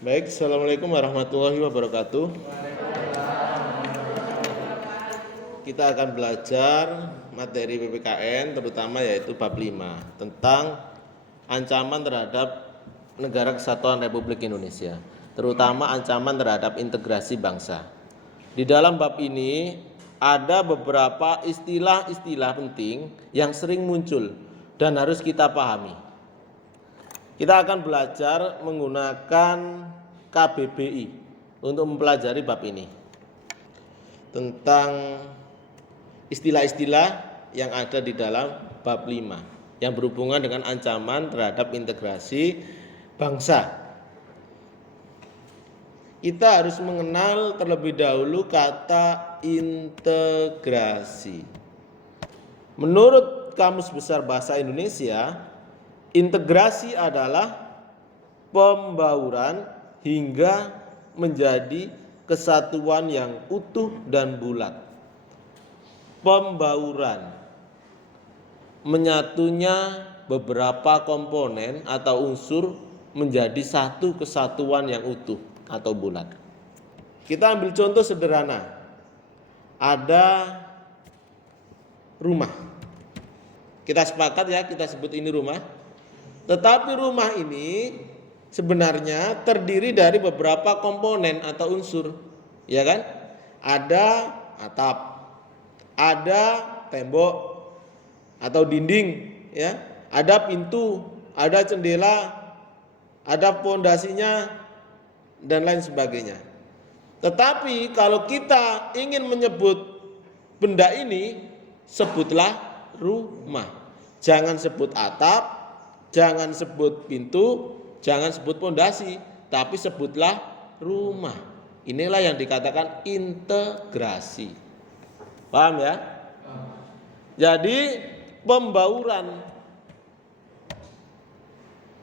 Baik, Assalamualaikum warahmatullahi wabarakatuh. Kita akan belajar materi PPKN terutama yaitu bab 5 tentang ancaman terhadap negara kesatuan Republik Indonesia, terutama ancaman terhadap integrasi bangsa. Di dalam bab ini ada beberapa istilah-istilah penting yang sering muncul dan harus kita pahami. Kita akan belajar menggunakan KBBI untuk mempelajari bab ini tentang istilah-istilah yang ada di dalam bab 5 yang berhubungan dengan ancaman terhadap integrasi bangsa. Kita harus mengenal terlebih dahulu kata integrasi. Menurut Kamus Besar Bahasa Indonesia, integrasi adalah pembauran hingga menjadi kesatuan yang utuh dan bulat. Pembauran, menyatunya beberapa komponen atau unsur menjadi satu kesatuan yang utuh atau bulat. Kita ambil contoh sederhana. Ada rumah. Kita sepakat ya, kita sebut ini rumah. Tetapi rumah ini sebenarnya terdiri dari beberapa komponen atau unsur, ya kan? Ada atap, ada tembok atau dinding, ya, ada pintu, ada jendela, ada pondasinya dan lain sebagainya. Tetapi kalau kita ingin menyebut benda ini, sebutlah rumah. Jangan sebut atap, jangan sebut pintu, jangan sebut pondasi, tapi sebutlah rumah. Inilah yang dikatakan integrasi. Paham ya? Jadi pembauran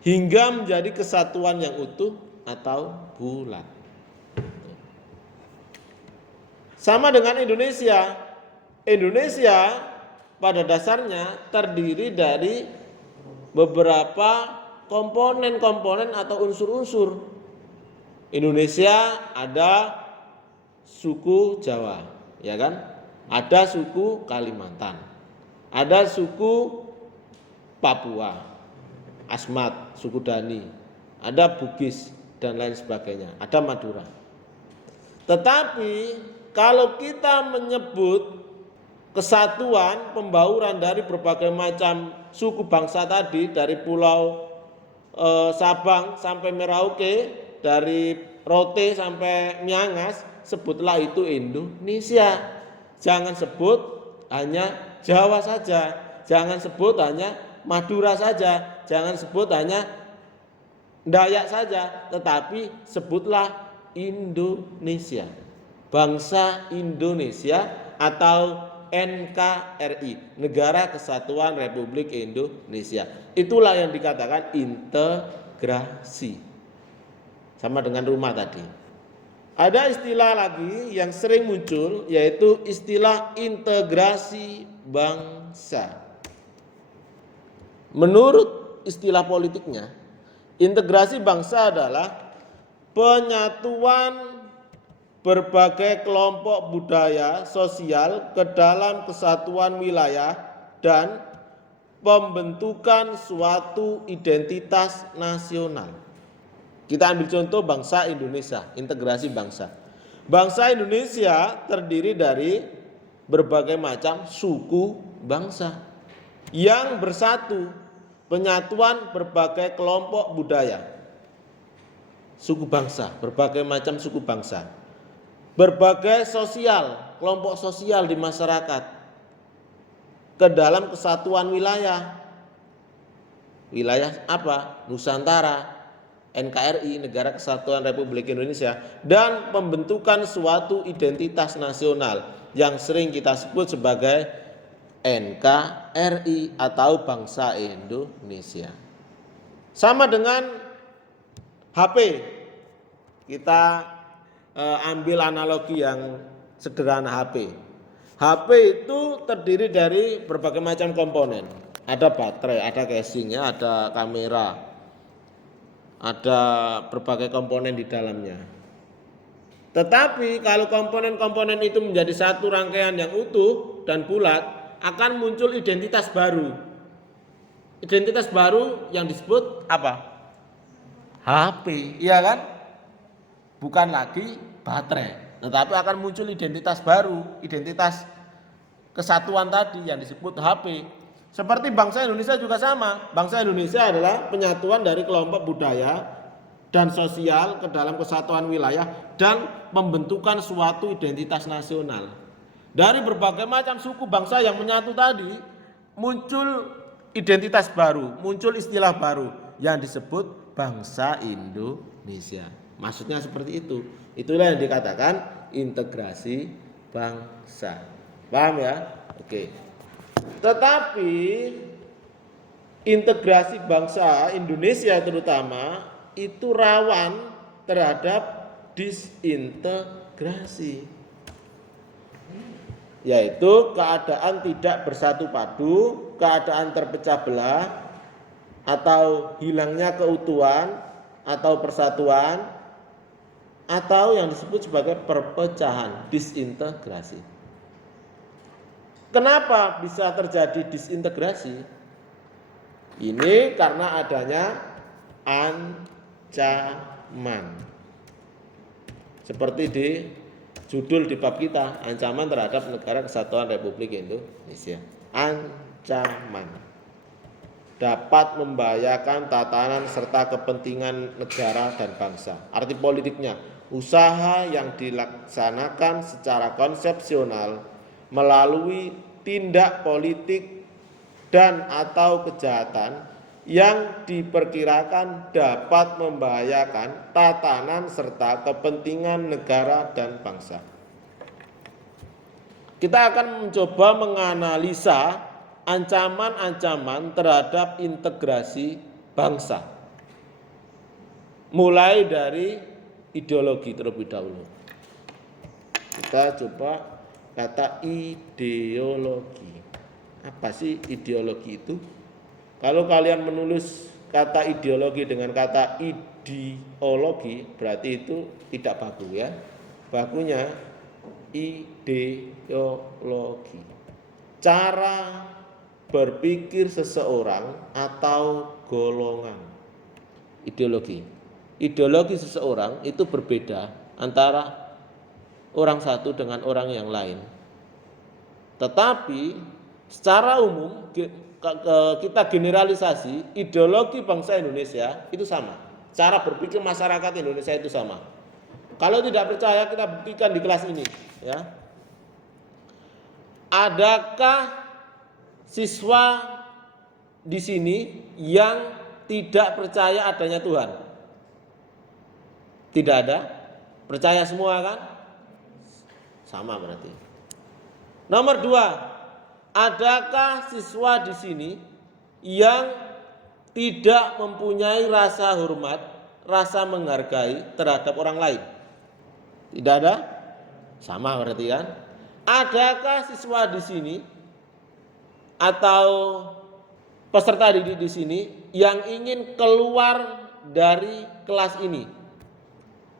hingga menjadi kesatuan yang utuh atau bulat. Sama dengan Indonesia. Indonesia pada dasarnya terdiri dari beberapa komponen-komponen atau unsur-unsur. Indonesia ada suku Jawa, ya kan? Ada suku Kalimantan. Ada suku Papua, Asmat, suku Dani. Ada Bugis dan lain sebagainya. Ada Madura. Tetapi kalau kita menyebut kesatuan pembauran dari berbagai macam suku bangsa tadi, dari pulau Sabang sampai Merauke, dari Rote sampai Miangas, sebutlah itu Indonesia. Jangan sebut hanya Jawa saja, jangan sebut hanya Madura saja, jangan sebut hanya Dayak saja, tetapi sebutlah Indonesia, bangsa Indonesia atau NKRI, Negara Kesatuan Republik Indonesia. Itulah yang dikatakan integrasi. Sama dengan rumah tadi. Ada istilah lagi yang sering muncul, yaitu istilah integrasi bangsa. Menurut istilah politiknya, integrasi bangsa adalah penyatuan berbagai kelompok budaya sosial ke dalam kesatuan wilayah dan pembentukan suatu identitas nasional. Kita ambil contoh bangsa Indonesia, integrasi bangsa. Bangsa Indonesia terdiri dari berbagai macam suku bangsa yang bersatu, penyatuan berbagai kelompok budaya. Suku bangsa, berbagai macam suku bangsa. Berbagai sosial, kelompok sosial di masyarakat ke dalam kesatuan wilayah. Wilayah apa? Nusantara, NKRI, Negara Kesatuan Republik Indonesia, dan pembentukan suatu identitas nasional yang sering kita sebut sebagai NKRI atau bangsa Indonesia. Sama dengan HP. Kita ambil analogi yang sederhana HP. HP itu terdiri dari berbagai macam komponen. Ada baterai, ada casingnya, ada kamera, ada berbagai komponen di dalamnya. Tetapi kalau komponen-komponen itu menjadi satu rangkaian yang utuh dan bulat, akan muncul identitas baru. Identitas baru yang disebut apa? HP, iya kan? Bukan lagi baterai, tetapi akan muncul identitas baru, identitas kesatuan tadi yang disebut HP. Seperti bangsa Indonesia juga sama. Bangsa Indonesia adalah penyatuan dari kelompok budaya dan sosial ke dalam kesatuan wilayah dan pembentukan suatu identitas nasional. Dari berbagai macam suku bangsa yang menyatu tadi, muncul identitas baru, muncul istilah baru yang disebut bangsa Indonesia. Maksudnya seperti itu. Itulah yang dikatakan integrasi bangsa. Paham ya? Oke. Tetapi integrasi bangsa Indonesia terutama itu rawan terhadap disintegrasi, yaitu keadaan tidak bersatu padu, keadaan terpecah belah, atau hilangnya keutuhan atau persatuan, atau yang disebut sebagai perpecahan, disintegrasi. Kenapa bisa terjadi disintegrasi? Ini karena adanya ancaman. Seperti di judul di bab kita, ancaman terhadap negara kesatuan Republik Indonesia. Ancaman dapat membahayakan tatanan serta kepentingan negara dan bangsa. Arti politiknya, usaha yang dilaksanakan secara konsepsional melalui tindak politik dan atau kejahatan yang diperkirakan dapat membahayakan tatanan serta kepentingan negara dan bangsa. Kita akan mencoba menganalisa ancaman-ancaman terhadap integrasi bangsa, mulai dari ideologi terlebih dahulu. Kita coba kata ideologi. Apa sih ideologi itu? Kalau kalian menulis kata ideologi dengan kata ideologi, berarti itu tidak baku ya. Bakunya ideologi. Cara berpikir seseorang atau golongan. Ideologi. Ideologi seseorang itu berbeda antara orang satu dengan orang yang lain. Tetapi secara umum kita generalisasi, ideologi bangsa Indonesia itu sama. Cara berpikir masyarakat Indonesia itu sama. Kalau tidak percaya kita buktikan di kelas ini, ya. Adakah siswa di sini yang tidak percaya adanya Tuhan? Tidak ada? Percaya semua kan? Sama berarti. Nomor 2, adakah siswa di sini yang tidak mempunyai rasa hormat, rasa menghargai terhadap orang lain? Tidak ada? Sama berarti kan? Adakah siswa di sini atau peserta didik di sini yang ingin keluar dari kelas ini,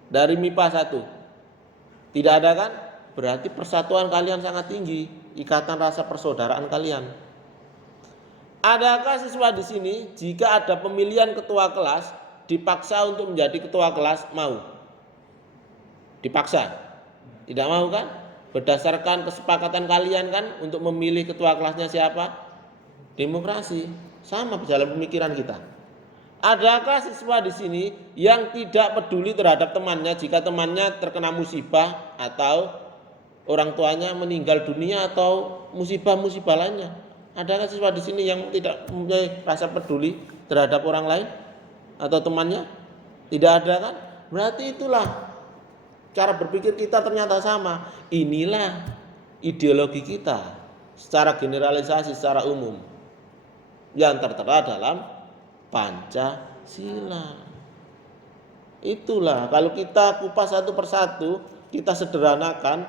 dari MIPA 1? Tidak ada kan? Berarti persatuan kalian sangat tinggi, ikatan rasa persaudaraan kalian. Adakah siswa di sini jika ada pemilihan ketua kelas dipaksa untuk menjadi ketua kelas mau? Dipaksa? Tidak mau kan? Berdasarkan kesepakatan kalian kan untuk memilih ketua kelasnya siapa? Demokrasi. Sama jalan pemikiran kita. Adakah siswa di sini yang tidak peduli terhadap temannya jika temannya terkena musibah atau orang tuanya meninggal dunia atau musibah-musibah lainnya? Adakah siswa di sini yang tidak mempunyai rasa peduli terhadap orang lain atau temannya? Tidak ada kan? Berarti itulah cara berpikir kita ternyata sama. Inilah ideologi kita secara generalisasi, secara umum yang tertera dalam Pancasila. Itulah kalau kita kupas satu persatu, kita sederhanakan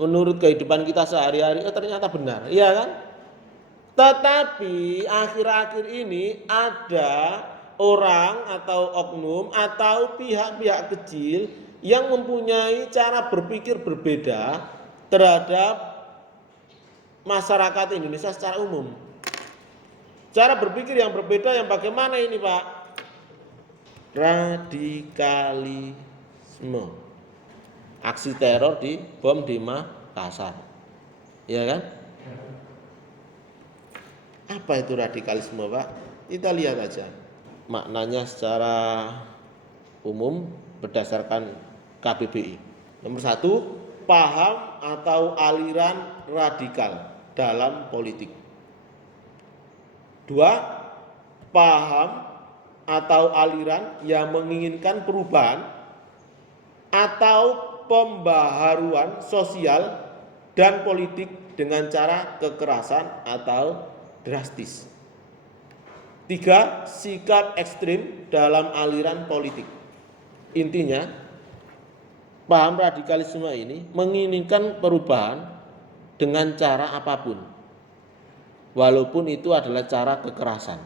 menurut kehidupan kita sehari-hari, ternyata benar, iya kan? Tetapi akhir-akhir ini ada orang atau oknum atau pihak-pihak kecil yang mempunyai cara berpikir berbeda terhadap masyarakat Indonesia secara umum. Cara berpikir yang berbeda yang bagaimana ini, Pak? Radikalisme. Aksi teror di bom di Makassar. Ya kan? Apa itu radikalisme, Pak? Kita lihat aja. Maknanya secara umum berdasarkan KBBI. Nomor 1, paham atau aliran radikal dalam politik. 2, paham atau aliran yang menginginkan perubahan atau pembaharuan sosial dan politik dengan cara kekerasan atau drastis. 3, sikap ekstrim dalam aliran politik. Intinya, paham radikalisme ini menginginkan perubahan dengan cara apapun, walaupun itu adalah cara kekerasan,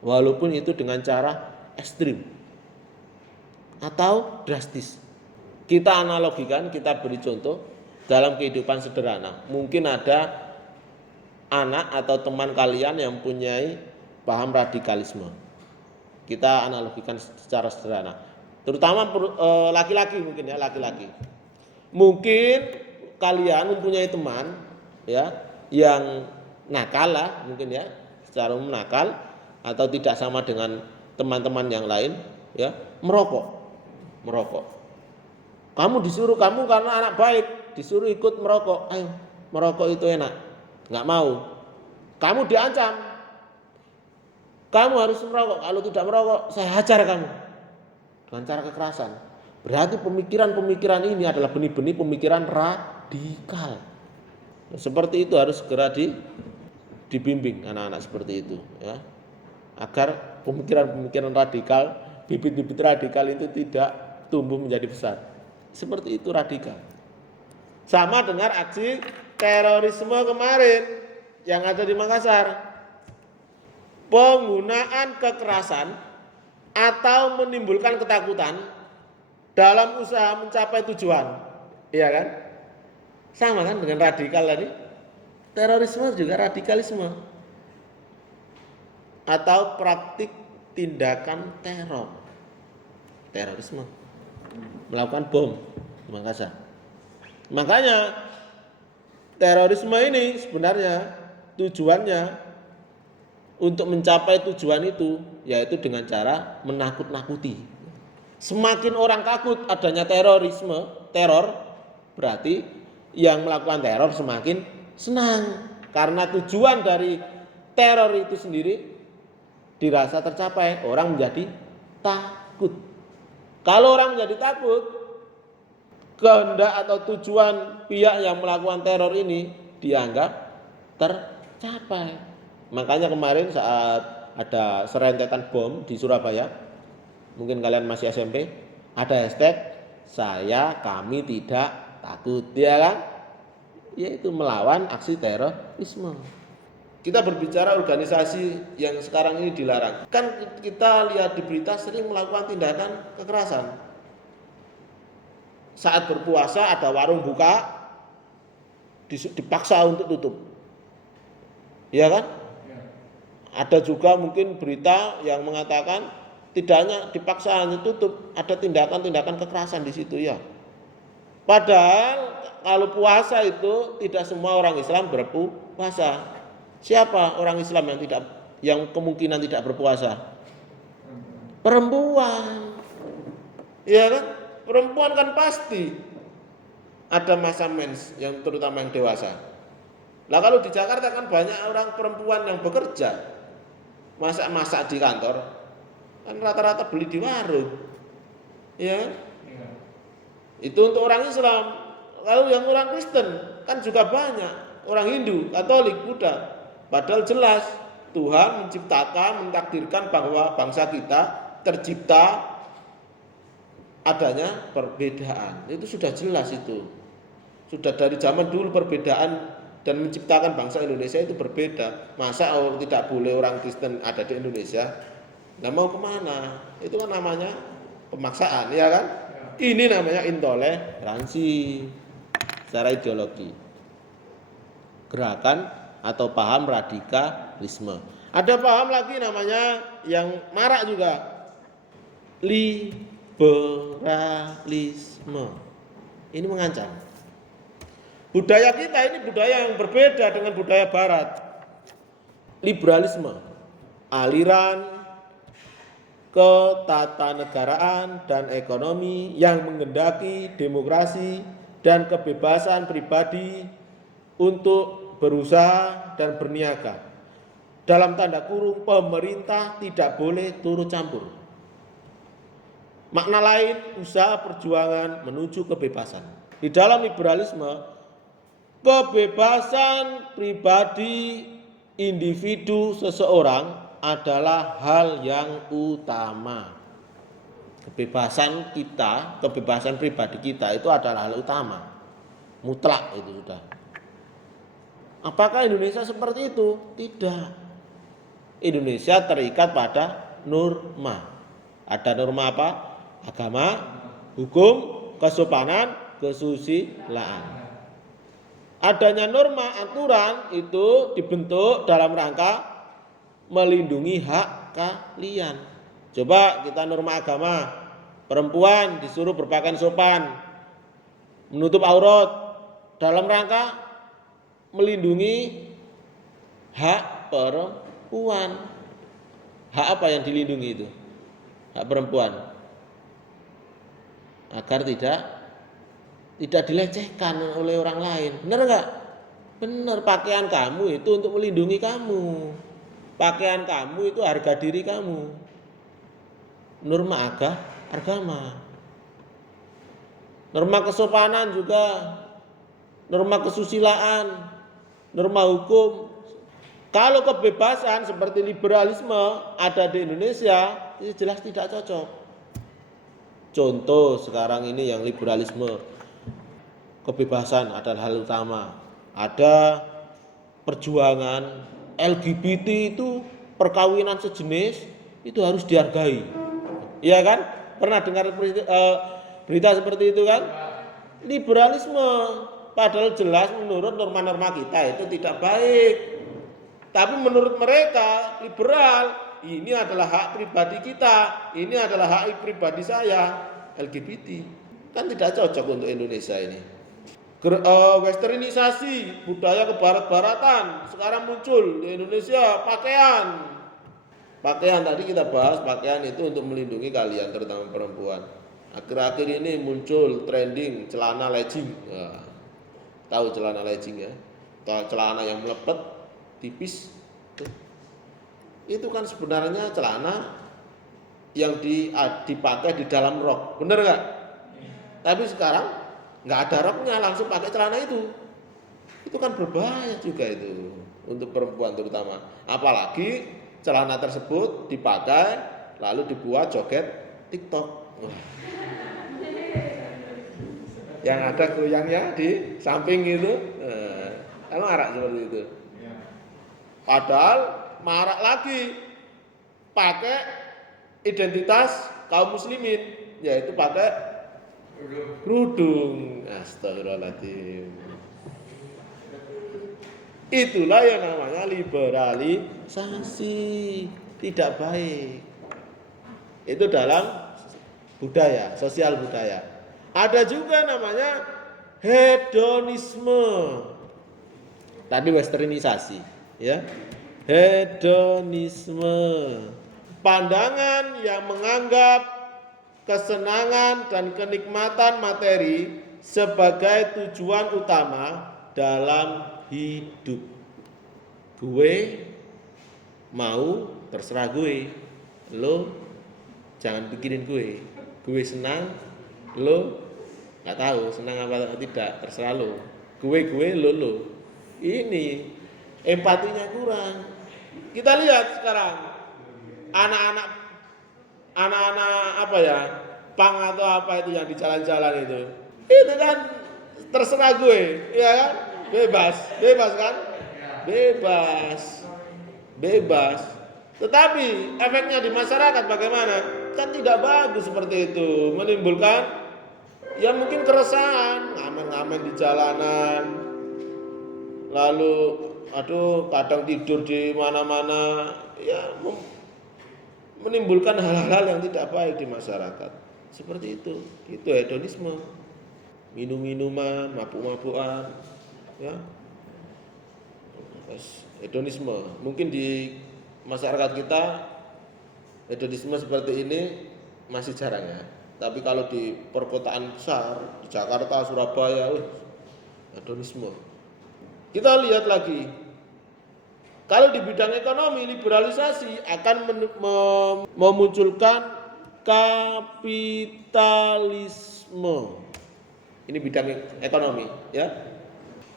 walaupun itu dengan cara ekstrim atau drastis. Kita analogikan, kita beri contoh dalam kehidupan sederhana. Mungkin ada anak atau teman kalian yang mempunyai paham radikalisme. Kita analogikan secara sederhana. Terutama laki-laki mungkin ya, laki-laki. Mungkin kalian mempunyai teman ya yang nakal lah mungkin ya, secara umum nakal atau tidak sama dengan teman-teman yang lain ya, merokok. Kamu disuruh, kamu karena anak baik disuruh ikut merokok. Ayo, merokok itu enak. Enggak mau. Kamu diancam. Kamu harus merokok. Kalau tidak merokok, saya hajar kamu. Dengan cara kekerasan. Berarti pemikiran-pemikiran ini adalah benih-benih pemikiran radikal. Seperti itu harus segera dibimbing anak-anak seperti itu ya. Agar pemikiran-pemikiran radikal, bibit-bibit radikal itu tidak tumbuh menjadi besar. Seperti itu radikal. Sama dengan aksi terorisme kemarin yang ada di Makassar. Penggunaan kekerasan atau menimbulkan ketakutan dalam usaha mencapai tujuan. Iya kan? Sama kan dengan radikal tadi? Terorisme juga radikalisme. Atau praktik tindakan teror. Terorisme. Melakukan bom di Makassar. Makanya terorisme ini sebenarnya tujuannya untuk mencapai tujuan itu yaitu dengan cara menakut-nakuti. Semakin orang takut adanya teror, berarti yang melakukan teror semakin senang karena tujuan dari teror itu sendiri dirasa tercapai, orang menjadi takut. Kalau orang menjadi takut, kehendak atau tujuan pihak yang melakukan teror ini dianggap tercapai. Makanya kemarin saat ada serentetan bom di Surabaya, mungkin kalian masih SMP, ada hashtag kami tidak takut, ya kan? Yaitu melawan aksi terorisme. Kita berbicara organisasi yang sekarang ini dilarang. Kan kita lihat di berita sering melakukan tindakan kekerasan. Saat berpuasa ada warung buka, dipaksa untuk tutup. Iya kan? Ada juga mungkin berita yang mengatakan tidak hanya dipaksa hanya tutup, ada tindakan-tindakan kekerasan di situ ya. Padahal kalau puasa itu tidak semua orang Islam berpuasa. Siapa orang Islam yang kemungkinan tidak berpuasa? Perempuan. Iya kan? Perempuan kan pasti ada masa mens yang terutama yang dewasa. Lah kalau di Jakarta kan banyak orang perempuan yang bekerja. Masak-masak di kantor kan rata-rata beli di warung, ya kan? Itu untuk orang Islam. Kalau yang orang Kristen kan juga banyak, orang Hindu, Katolik, Buddha. Padahal jelas Tuhan menciptakan, mentakdirkan bahwa bangsa kita tercipta adanya perbedaan. Itu sudah jelas itu. Sudah dari zaman dulu perbedaan dan menciptakan bangsa Indonesia itu berbeda. Masa tidak boleh orang Kristen ada di Indonesia? Nah mau kemana? Itu kan namanya pemaksaan, ya kan? Ini namanya intoleransi secara ideologi. Gerakan atau paham radikalisme. Ada paham lagi namanya yang marak juga, liberalisme. Ini mengancam. Budaya kita ini budaya yang berbeda dengan budaya barat. Liberalisme, aliran ketatanegaraan dan ekonomi yang menghendaki demokrasi dan kebebasan pribadi untuk berusaha dan berniaga. Dalam tanda kurung, pemerintah tidak boleh turut campur. Makna lain, usaha perjuangan menuju kebebasan. Di dalam liberalisme, kebebasan pribadi individu seseorang adalah hal yang utama. Kebebasan kita, kebebasan pribadi kita itu adalah hal utama. Mutlak itu sudah. Apakah Indonesia seperti itu? Tidak. Indonesia terikat pada norma. Ada norma apa? Agama, hukum, kesopanan, kesusilaan. Adanya norma aturan itu dibentuk dalam rangka melindungi hak kalian. Coba kita norma agama, perempuan disuruh berpakaian sopan, menutup aurat dalam rangka melindungi hak perempuan. Hak apa yang dilindungi itu? Hak perempuan. Agar tidak dilecehkan oleh orang lain. Benar enggak? Benar, pakaian kamu itu untuk melindungi kamu. Pakaian kamu itu harga diri kamu. Norma agama. Norma kesopanan juga, norma kesusilaan, norma hukum. Kalau kebebasan seperti liberalisme ada di Indonesia, itu jelas tidak cocok. Contoh sekarang ini yang liberalisme, kebebasan adalah hal utama. Ada perjuangan LGBT itu, perkawinan sejenis itu harus dihargai. Iya kan? Pernah dengar berita seperti itu kan? Liberalisme, padahal jelas menurut norma-norma kita itu tidak baik. Tapi menurut mereka liberal, ini adalah hak pribadi kita, ini adalah hak pribadi saya, LGBT. Kan tidak cocok untuk Indonesia ini. Westernisasi, budaya kebarat-baratan sekarang muncul di Indonesia. Pakaian tadi kita bahas, pakaian itu untuk melindungi kalian, terutama perempuan. Akhir-akhir ini muncul trending celana legging. Nah, tahu celana legging ya? Celana yang melepet, tipis. Itu kan sebenarnya celana yang dipakai di dalam rok, bener nggak? Tapi sekarang nggak ada roknya, langsung pakai celana itu. Itu kan berbahaya juga itu untuk perempuan terutama. Apalagi celana tersebut dipakai lalu dibuat joget TikTok. Wah. Yang ada goyangnya di samping itu, emang marak seperti itu. Padahal marak lagi pakai identitas kaum muslimin, yaitu pakai kerudung. Astagfirullahaladzim. Itulah yang namanya liberalisasi, tidak baik. Itu dalam budaya, sosial budaya. Ada juga namanya hedonisme. Tadi westernisasi, ya. Hedonisme. Pandangan yang menganggap kesenangan dan kenikmatan materi sebagai tujuan utama dalam hidup. Gue mau terserah gue, lo jangan pikirin gue. Gue senang, lo nggak tahu senang apa tidak, terserah lo. Gue lo. Ini empatinya kurang. Kita lihat sekarang anak-anak apa ya, pang atau apa itu yang di jalan-jalan itu kan terserah gue, ya kan? Bebas kan? Bebas. Tetapi efeknya di masyarakat bagaimana? Kan tidak bagus seperti itu, menimbulkan ya mungkin keresahan, ngamen-ngamen di jalanan, lalu aduh kadang tidur di mana-mana, ya menimbulkan hal-hal yang tidak baik di masyarakat. Seperti itu hedonisme, minum-minuman, mabuk-mabukan, ya, hedonisme. Mungkin di masyarakat kita hedonisme seperti ini masih jarang ya. Tapi kalau di perkotaan besar, di Jakarta, Surabaya, hedonisme. Kita lihat lagi, kalau di bidang ekonomi, liberalisasi akan memunculkan kapitalisme. Ini bidang ekonomi, ya.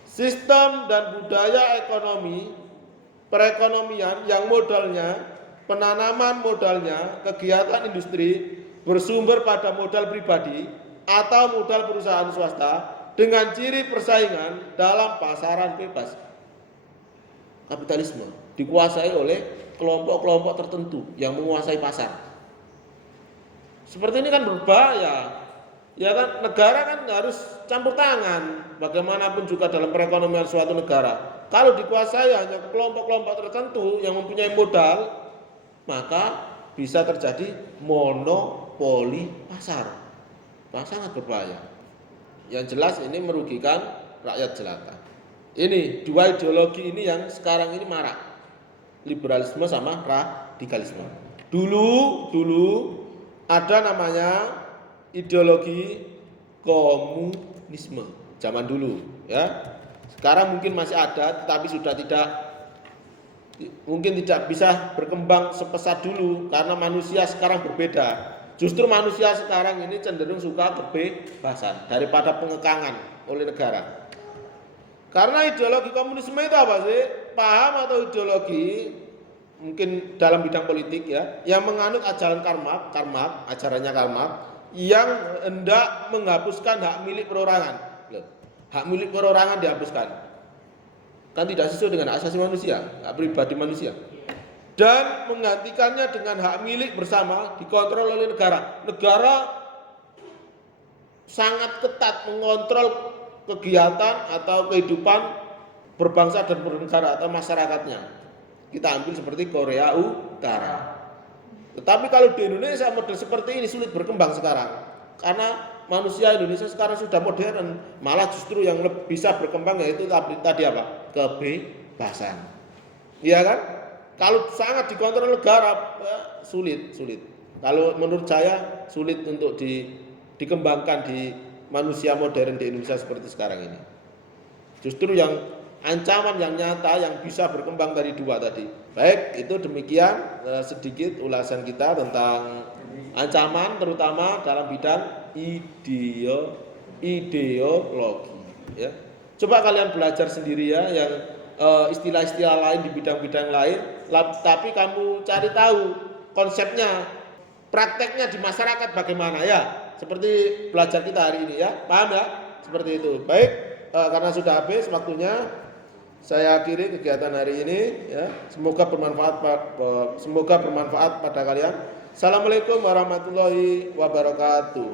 Sistem dan budaya ekonomi, perekonomian yang modalnya, penanaman modalnya, kegiatan industri bersumber pada modal pribadi atau modal perusahaan swasta dengan ciri persaingan dalam pasaran bebas. Kapitalisme dikuasai oleh kelompok-kelompok tertentu yang menguasai pasar. Seperti ini kan berbahaya. Ya kan, negara kan harus campur tangan bagaimanapun juga dalam perekonomian suatu negara. Kalau dikuasai hanya kelompok-kelompok tertentu yang mempunyai modal, maka bisa terjadi monopoli pasar. Sangat berbahaya. Yang jelas ini merugikan rakyat jelata. Ini dua ideologi ini yang sekarang ini marak. Liberalisme sama radikalisme. Dulu ada namanya ideologi komunisme zaman dulu, ya. Sekarang mungkin masih ada, tetapi sudah mungkin tidak bisa berkembang sepesat dulu karena manusia sekarang berbeda. Justru manusia sekarang ini cenderung suka kebebasan daripada pengekangan oleh negara. Karena ideologi komunisme itu apa sih? Paham atau ideologi mungkin dalam bidang politik ya, yang menganut ajaran ajarannya Karl Marx yang hendak menghapuskan hak milik perorangan. Hak milik perorangan dihapuskan. Kan tidak sesuai dengan hak asasi manusia, hak pribadi manusia. Dan menggantikannya dengan hak milik bersama dikontrol oleh negara. Negara sangat ketat mengontrol kegiatan atau kehidupan berbangsa dan bernegara atau masyarakatnya. Kita ambil seperti Korea Utara. Tetapi kalau di Indonesia model seperti ini sulit berkembang sekarang. Karena manusia Indonesia sekarang sudah modern, malah justru yang bisa berkembang yaitu tadi apa? Kebebasan. Iya kan? Kalau sangat dikontrol negara sulit. Kalau menurut saya sulit untuk dikembangkan di manusia modern di Indonesia seperti sekarang ini. Justru yang ancaman yang nyata yang bisa berkembang dari dua tadi. Baik, itu demikian sedikit ulasan kita tentang ancaman terutama dalam bidang ideologi ya. Coba kalian belajar sendiri ya yang istilah-istilah lain di bidang-bidang lain, tapi kamu cari tahu konsepnya, prakteknya di masyarakat bagaimana ya. Seperti belajar kita hari ini ya, paham ya? Seperti itu. Baik, karena sudah habis waktunya, saya akhiri kegiatan hari ini ya. Semoga bermanfaat pada kalian. Assalamualaikum warahmatullahi wabarakatuh.